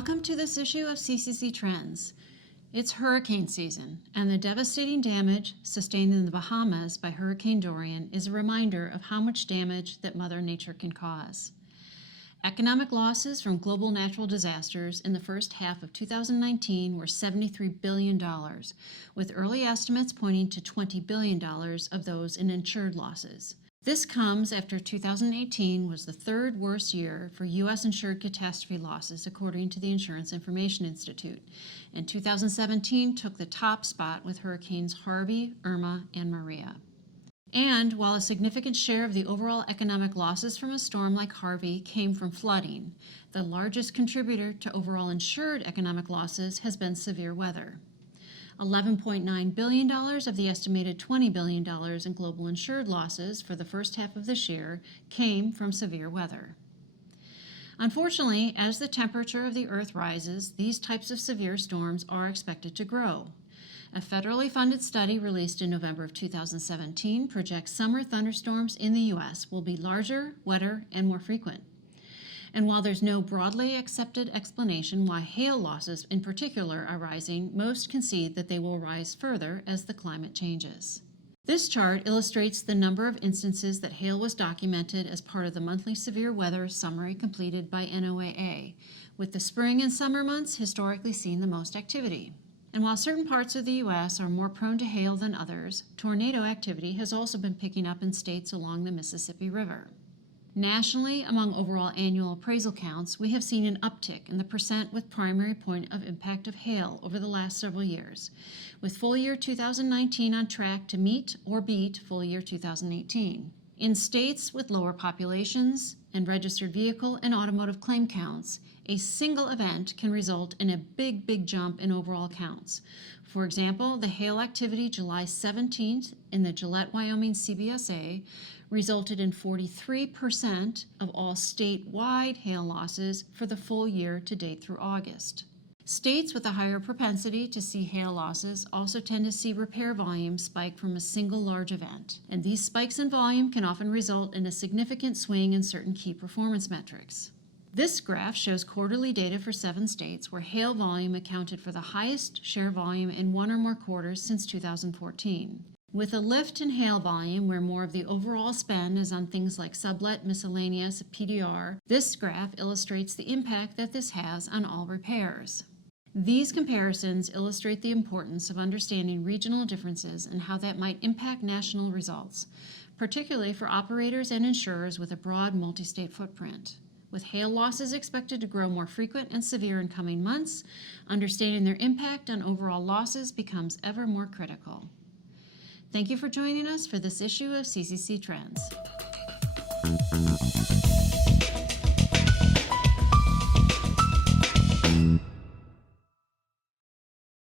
Welcome to this issue of CCC Trends. It's hurricane season, and the devastating damage sustained in the Bahamas by Hurricane Dorian is a reminder of how much damage that Mother Nature can cause. Economic losses from global natural disasters in the first half of 2019 were $73 billion, with early estimates pointing to $20 billion of those in insured losses. This comes after 2018 was the third worst year for U.S. insured catastrophe losses, according to the Insurance Information Institute, and 2017 took the top spot with hurricanes Harvey, Irma, and Maria. And while a significant share of the overall economic losses from a storm like Harvey came from flooding, the largest contributor to overall insured economic losses has been severe weather. $11.9 billion of the estimated $20 billion in global insured losses for the first half of this year came from severe weather. Unfortunately, as the temperature of the Earth rises, these types of severe storms are expected to grow. A federally funded study released in November of 2017 projects summer thunderstorms in the U.S. will be larger, wetter, and more frequent. And while there's no broadly accepted explanation why hail losses in particular are rising, most concede that they will rise further as the climate changes. This chart illustrates the number of instances that hail was documented as part of the monthly severe weather summary completed by NOAA, with the spring and summer months historically seeing the most activity. And while certain parts of the U.S. are more prone to hail than others, tornado activity has also been picking up in states along the Mississippi River. Nationally, among overall annual appraisal counts, we have seen an uptick in the percent with primary point of impact of hail over the last several years, with full year 2019 on track to meet or beat full year 2018. In states with lower populations and registered vehicle and automotive claim counts, a single event can result in a big jump in overall counts. For example, the hail activity July 17th in the Gillette, Wyoming CBSA resulted in 43% of all statewide hail losses for the full year to date through August. States with a higher propensity to see hail losses also tend to see repair volume spike from a single large event, and these spikes in volume can often result in a significant swing in certain key performance metrics. This graph shows quarterly data for 7 states where hail volume accounted for the highest share volume in one or more quarters since 2014. With a lift in hail volume where more of the overall spend is on things like sublet, miscellaneous, PDR, this graph illustrates the impact that this has on all repairs. These comparisons illustrate the importance of understanding regional differences and how that might impact national results, particularly for operators and insurers with a broad multi-state footprint. With hail losses expected to grow more frequent and severe in coming months, understanding their impact on overall losses becomes ever more critical. Thank you for joining us for this issue of CCC Trends.